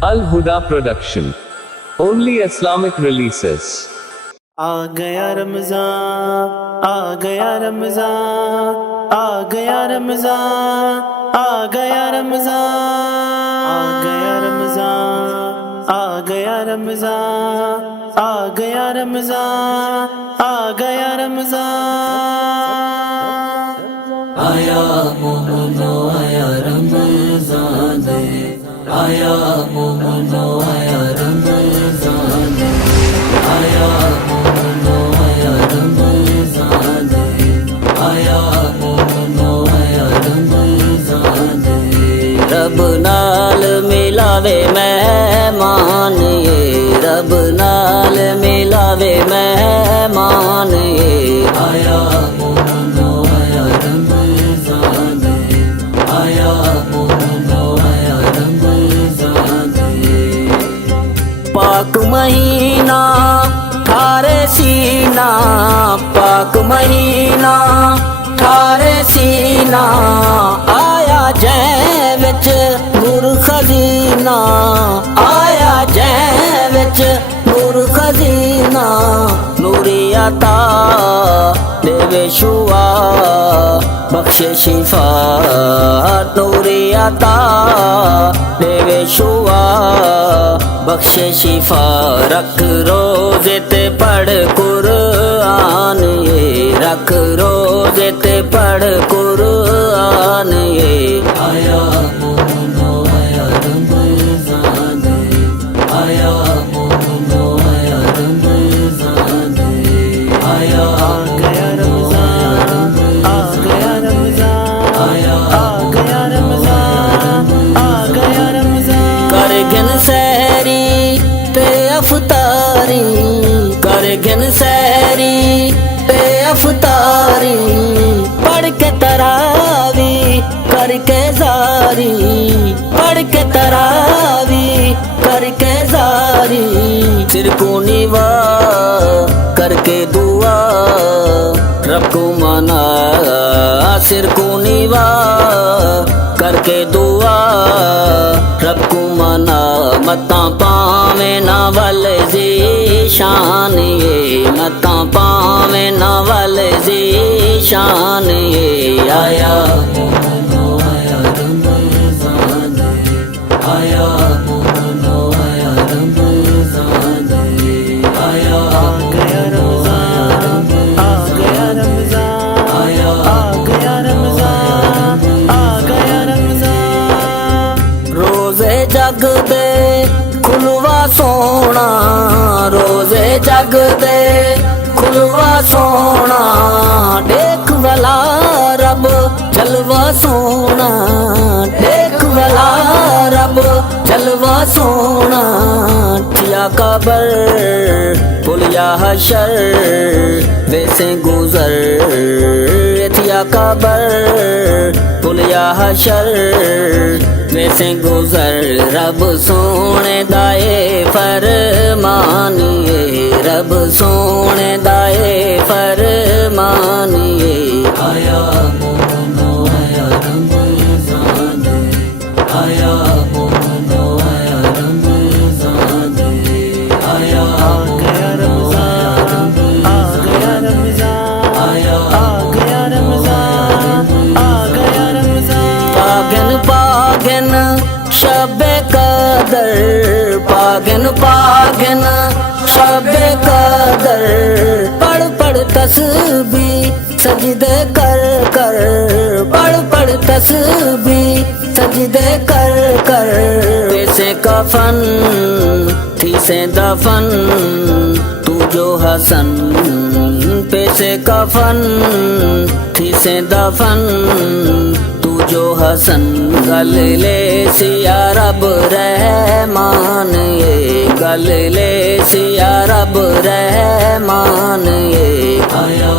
Al Huda Production. Only Islamic releases. آ گیا رمضان، آ گیا رمضان، آ گیا رمضان، آ گیا رمضان، آ گیا رمضان، آ گیا رمضان، آ گیا رمضان، آ گیا رمضان، آیا مومنو آیا رمضان دے، آیا مومنو آیا رمضان دے، آیا مومنو آیا رمضان دے، آیا مومنو آیا رمضان دے، رب نال ملاوے مہمان یہ، رب نال ملاوے مہمان یہ، آیا مومنو آیا رمضان دے، آیا مومنو آیا رمضان دے، پاک مہینہ ٹھارے سینہ، پاک مہینہ ٹھارے سینہ، آیا جے وچ نور خزینہ، آیا جے وچ نور خزینہ، نوری عطا دے شوا بخش شفا، نوری عطا دے شوا بخش شفا، رکھ روزے تے پڑھ قرآن یہ، رکھ روزے تے پڑھ قرآن یہ، آیا مومنو آیا رمضان دے، آیا مومنو آیا رمضان دے، آیا آ گیا رمضان، آ گیا رمضان، آ گیا رمضان، آ گیا رمضان، کر گن سحری تے افطاری، کر گن سحری تے افطاری، پڑھ کے تراوی کر کے زاری، پڑھ کے تراوی کر کے زاری، سر کو نیوا کر کے دعا رب کو منا، سر کو نیوا کر کے دعا رب کو منا، متاں پاویں نہ ول ذیشان یہ، متاں پاویں نہ ول ذیشان یہ، آیا مومنو آیا رمضان دے، آیا مومنو آیا رمضان دے، آیا آ گیا رمضان، آ گیا رمضان، آیا آ گیا رمضان، آ گیا رمضان، روزے جگ دے کھلوا سونا، روزے جگ دے کھلوا سونا، دیکھ والا رب جلوا سونا، دیکھ والا رب جلوا سونا، تھیا قبر پلیا حشر ویسے گزر، تھیا قبر پلیا حشر ویسے گزر، رب سونے دائے فرمان یہ، رب سونے دائے فرمان یہ، آیا مومنو آیا رمضان دے، آیا مومنو آیا رمضان دے، آیا آ گیا رمضان، آ گیا رمضان، آیا آ گیا رمضان، آ گیا رمضان، پاگن پاگن شب قدر، پاگن پاگن شب قدر، پڑھ پڑھ تسبیح سجدے کر کر، پڑھ پڑھ تسبیح سجدے کر کر، پیسے کفن تھی سے دفن تو جو حسن، پیسے کفن تھی سے دفن تو جو حسن، گل لے سیا رب رحمان یہ، گل لے سیا رب رحمان یہ، آیا